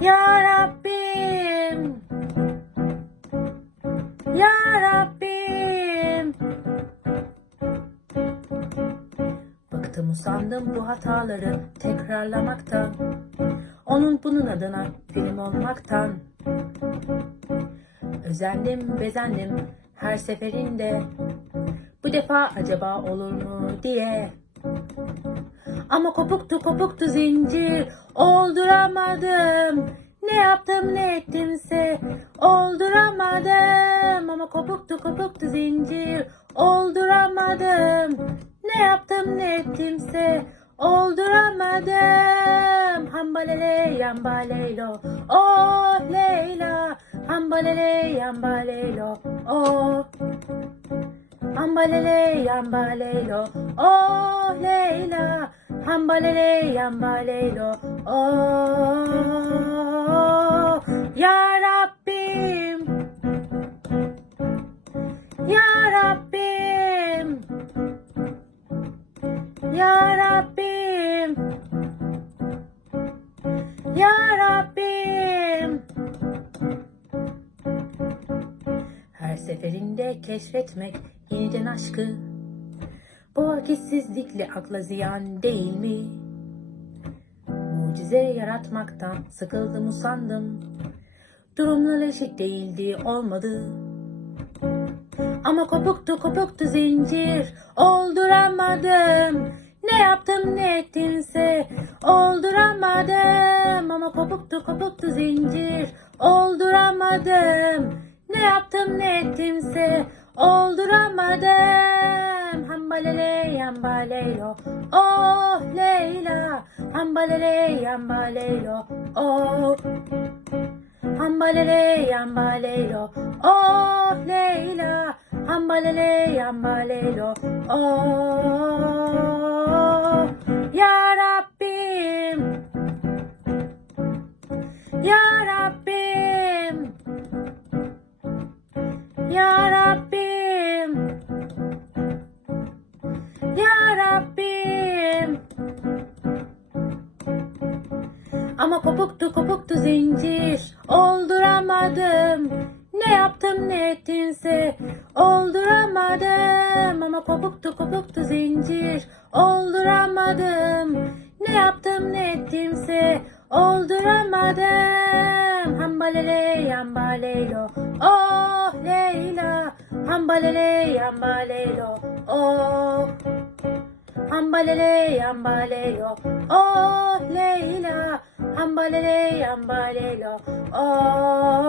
Ya Rabbim. Ya Rabbim. Bıktım usandım bu hataları tekrarlamaktan. Onun bunun adına film olmaktan. Özendim bezendim her seferinde. Bu defa acaba olur mu diye. Ama kopuktu kopuktu zincir olduramadım. Ne yaptım ne ettimse olduramadım. Ama kopuktu kopuktu zincir olduramadım. Ne yaptım ne ettimse olduramadım. Hambalele yambalelo oh Leyla. Hambalele yambalelo oh. Hambalele yambalelo oh Leyla Hambalele yambalelo oh Ya Rabbim Ya Rabbim Ya Rabbim Ya Rabbim. Her seferinde keşfetmek yeniden aşkı Bu vakitsizlikle akla ziyan değil mi? Mucize yaratmaktan sıkıldım usandım. Durumlar eşit değildi olmadı. Ama kopuktu kopuktu zincir. Olduramadım. Ne yaptım ne ettimse Olduramadım. Ama kopuktu kopuktu zincir. Olduramadım. Ne yaptım ne ettimse Olduramadım Hambalele yambalelo Oh Leyla Hambalele yambalelo Oh. Hambalele yambalelo Oh Leyla Hambalele yambalelo Oh. Ya Rabbim. Ya Rabbim. Ya Rabbim Kopuktu kopuktu zincir. Olduramadım. Ne yaptım ne ettimse Olduramadım. Ama kopuktu kopuktu zincir. Olduramadım. Ne yaptım ne ettimse Olduramadım. Hambalele yambalelo. Oh Leyla. Hambalele yambalelo. Oh Hambalele yambalelo. Oh Leyla. Hambalele yambalelo. Oh